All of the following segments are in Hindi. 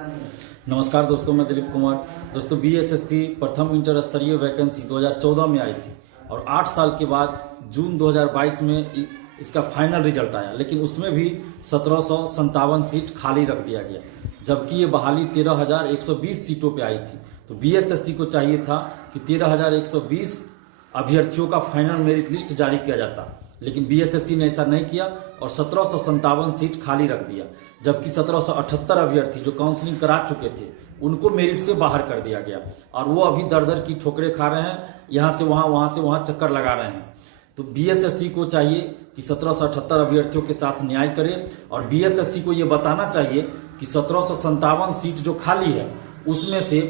नमस्कार दोस्तों, मैं दिलीप कुमार। दोस्तों, बीएसएससी प्रथम इंटर स्तरीय वैकेंसी 2014 में आई थी और 8 साल के बाद जून 2022 में इसका फाइनल रिजल्ट आया, लेकिन उसमें भी 1757 सीट खाली रख दिया गया, जबकि ये बहाली 13,120 सीटों पे आई थी। तो बीएसएससी को चाहिए था कि 13,120 अभ्यर्थियों का फाइनल मेरिट लिस्ट जारी किया जाता, लेकिन बीएसएससी ने ऐसा नहीं किया और 1757 सीट खाली रख दिया, जबकि 1778 अभ्यर्थी जो काउंसलिंग करा चुके थे उनको मेरिट से बाहर कर दिया गया और वो अभी दर दर की ठोकरें खा रहे हैं, यहाँ से वहाँ चक्कर लगा रहे हैं। तो बीएसएससी को चाहिए कि 1778 अभ्यर्थियों के साथ न्याय करे और बीएसएससी को ये बताना चाहिए कि 1757 सीट जो खाली है उसमें से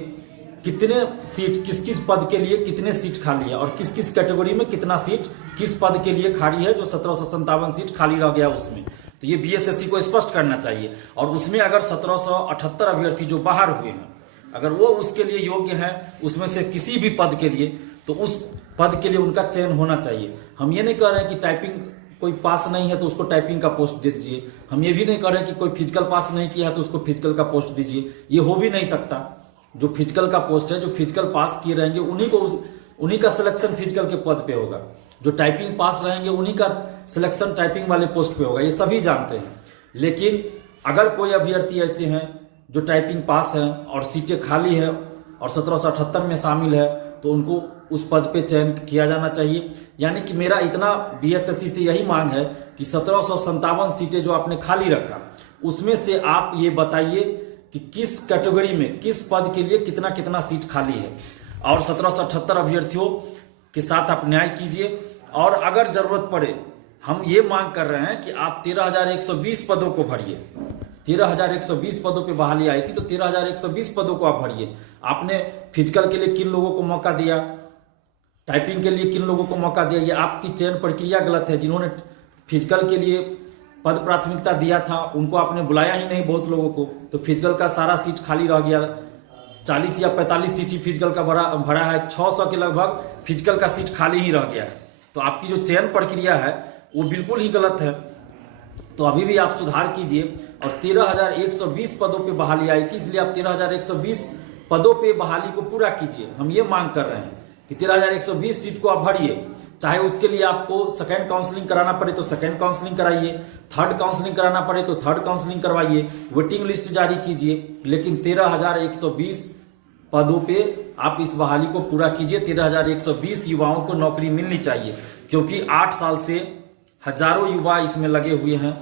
कितने सीट किस किस पद के लिए कितने सीट खाली है और किस किस कैटेगरी में कितना सीट किस पद के लिए खाली है, जो 1757 सीट खाली रह गया उसमें। तो ये बीएसएससी को स्पष्ट करना चाहिए और उसमें अगर 1778 अभ्यर्थी जो बाहर हुए हैं, अगर वो उसके लिए योग्य हैं उसमें से किसी भी पद के लिए, तो उस पद के लिए उनका चयन होना चाहिए। हम ये नहीं कह रहे हैं कि टाइपिंग कोई पास नहीं है तो उसको टाइपिंग का पोस्ट दे दीजिए, हम ये भी नहीं कह रहे हैं कि कोई फिजिकल पास नहीं किया है तो उसको फिजिकल का पोस्ट दीजिए, ये हो भी नहीं सकता। जो फिजिकल का पोस्ट है, जो फिजिकल पास किए रहेंगे उन्हीं का सिलेक्शन फिजिकल के पद पे होगा, जो टाइपिंग पास रहेंगे उन्हीं का सिलेक्शन टाइपिंग वाले पोस्ट पे होगा, ये सभी जानते हैं। लेकिन अगर कोई अभ्यर्थी ऐसे हैं जो टाइपिंग पास हैं और सीटें खाली है और 1778 में शामिल है, तो उनको उस पद पे चयन किया जाना चाहिए। यानी कि मेरा इतना बीएसएससी से यही मांग है कि 1757 सीटें जो आपने खाली रखा उसमें से आप ये बताइए कि किस कैटेगरी में किस पद के लिए कितना कितना सीट खाली है और 1778 अभ्यर्थियों के साथ आप न्याय कीजिए। और अगर जरूरत पड़े, हम ये मांग कर रहे हैं कि आप 13,120 पदों को भरिए। 13,120 पदों पे बहाली आई थी, तो 13,120 पदों को आप भरिए। आपने फिजिकल के लिए किन लोगों को मौका दिया, टाइपिंग के लिए किन लोगों को मौका दिया, ये आपकी चयन प्रक्रिया गलत है। जिन्होंने फिजिकल के लिए पद प्राथमिकता दिया था उनको आपने बुलाया ही नहीं बहुत लोगों को, तो फिजिकल का सारा सीट खाली रह गया। 40 या 45 सीट ही फिजिकल का भरा है, 600 के लगभग फिजिकल का सीट खाली ही रह गया है। तो आपकी जो चयन प्रक्रिया है वो बिल्कुल ही गलत है, तो अभी भी आप सुधार कीजिए। और 13,120 पदों पे बहाली आई थी, इसलिए आप 13,120 पदों पे बहाली को पूरा कीजिए। हम ये मांग कर रहे हैं कि 13,120 सीट को आप भरिए, चाहे उसके लिए आपको सेकेंड काउंसलिंग कराना पड़े तो सेकेंड काउंसलिंग कराइए, थर्ड काउंसलिंग कराना पड़े तो थर्ड काउंसलिंग करवाइए, वेटिंग लिस्ट जारी कीजिए, लेकिन 13,120 पदों पे आप इस बहाली को पूरा कीजिए। 13,120 युवाओं को नौकरी मिलनी चाहिए, क्योंकि 8 साल से हजारों युवा इसमें लगे हुए हैं।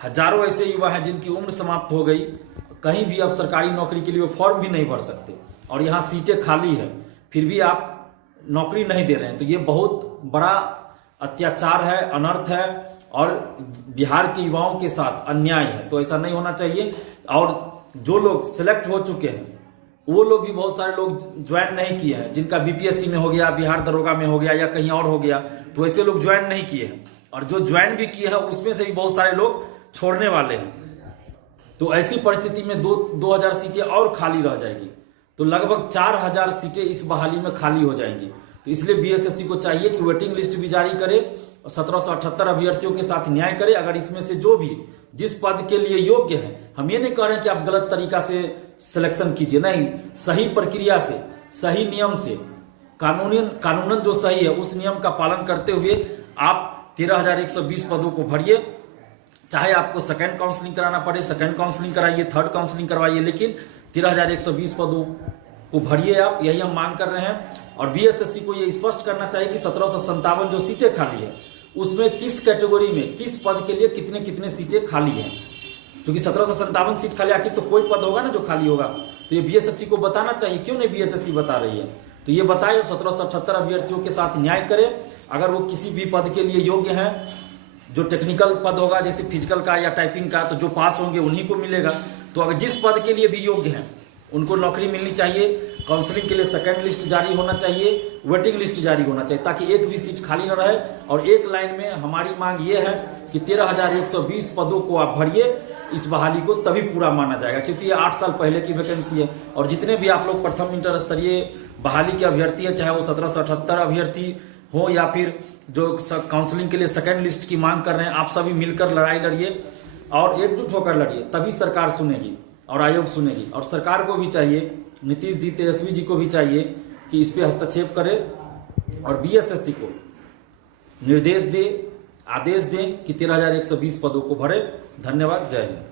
हजारों ऐसे युवा हैं जिनकी उम्र समाप्त हो गई, कहीं भी अब सरकारी नौकरी के लिए वो फॉर्म भी नहीं भर सकते और यहाँ सीटें खाली है, फिर भी आप नौकरी नहीं दे रहे हैं। तो ये बहुत बड़ा अत्याचार है, अनर्थ है और बिहार के युवाओं के साथ अन्याय है। तो ऐसा नहीं होना चाहिए। और जो लोग सिलेक्ट हो चुके हैं वो लोग भी, बहुत सारे लोग ज्वाइन नहीं किए हैं, जिनका बीपीएससी में हो गया, बिहार दरोगा में हो गया या कहीं और हो गया, तो ऐसे लोग ज्वाइन नहीं किए हैं। और जो ज्वाइन भी किए हैं उसमें से भी बहुत सारे लोग छोड़ने वाले हैं। तो ऐसी परिस्थिति में 2,000 सीटें और खाली रह जाएगी, तो लगभग 4,000 सीटें इस बहाली में खाली हो जाएंगी। तो इसलिए बीएसएससी को चाहिए कि वेटिंग लिस्ट भी जारी करे और 1778 अभ्यर्थियों के साथ न्याय करे। अगर इसमें से जो भी जिस पद के लिए योग्य है, हम ये नहीं कह रहे हैं कि आप गलत तरीका से सिलेक्शन कीजिए, नहीं, सही प्रक्रिया से, सही नियम से, कानूनन जो सही है उस नियम का पालन करते हुए आप 13,120 पदों को भरिए। चाहे आपको सेकेंड काउंसलिंग कराना पड़े सेकेंड काउंसलिंग कराइए, थर्ड काउंसलिंग करवाइए, लेकिन 13,120 पदों को भरिए आप, यही हम मांग कर रहे हैं। और बीएसएससी को ये स्पष्ट करना चाहिए कि 1757 जो सीटें खाली है उसमें किस कैटेगरी में किस पद के लिए कितने कितने सीटें खाली हैं। क्योंकि 1757 सीट खाली, आखिर तो कोई पद होगा ना जो खाली होगा, तो ये बीएसएससी को बताना चाहिए। क्यों नहीं बीएसएससी बता रही है, तो ये बताए और 1778 अभ्यर्थियों के साथ न्याय करे। अगर वो किसी भी पद के लिए योग्य हैं, जो टेक्निकल पद होगा जैसे फिजिकल का या टाइपिंग का, तो जो पास होंगे उन्हीं को मिलेगा। तो अगर जिस पद के लिए भी योग्य हैं उनको नौकरी मिलनी चाहिए। काउंसलिंग के लिए सेकेंड लिस्ट जारी होना चाहिए, वेटिंग लिस्ट जारी होना चाहिए, ताकि एक भी सीट खाली न रहे। और एक लाइन में हमारी मांग ये है कि 13,120 पदों को आप भरिए, इस बहाली को तभी पूरा माना जाएगा, क्योंकि ये 8 साल पहले की वैकेंसी है। और जितने भी आप लोग प्रथम इंटर स्तरीय बहाली के अभ्यर्थी हैं, चाहे वो 1778 अभ्यर्थी हो या फिर जो काउंसलिंग के लिए सेकेंड लिस्ट की मांग कर रहे हैं, आप सभी मिलकर लड़ाई लड़िए और एकजुट होकर लड़िए, तभी सरकार सुनेगी। और आयोग सुनेगी। और सरकार को भी चाहिए, नीतीश जी, तेजस्वी जी को भी चाहिए कि इस पे हस्तक्षेप करे और बीएसएससी को निर्देश दे, आदेश दें कि 13,120 पदों को भरे। धन्यवाद। जय हिंद।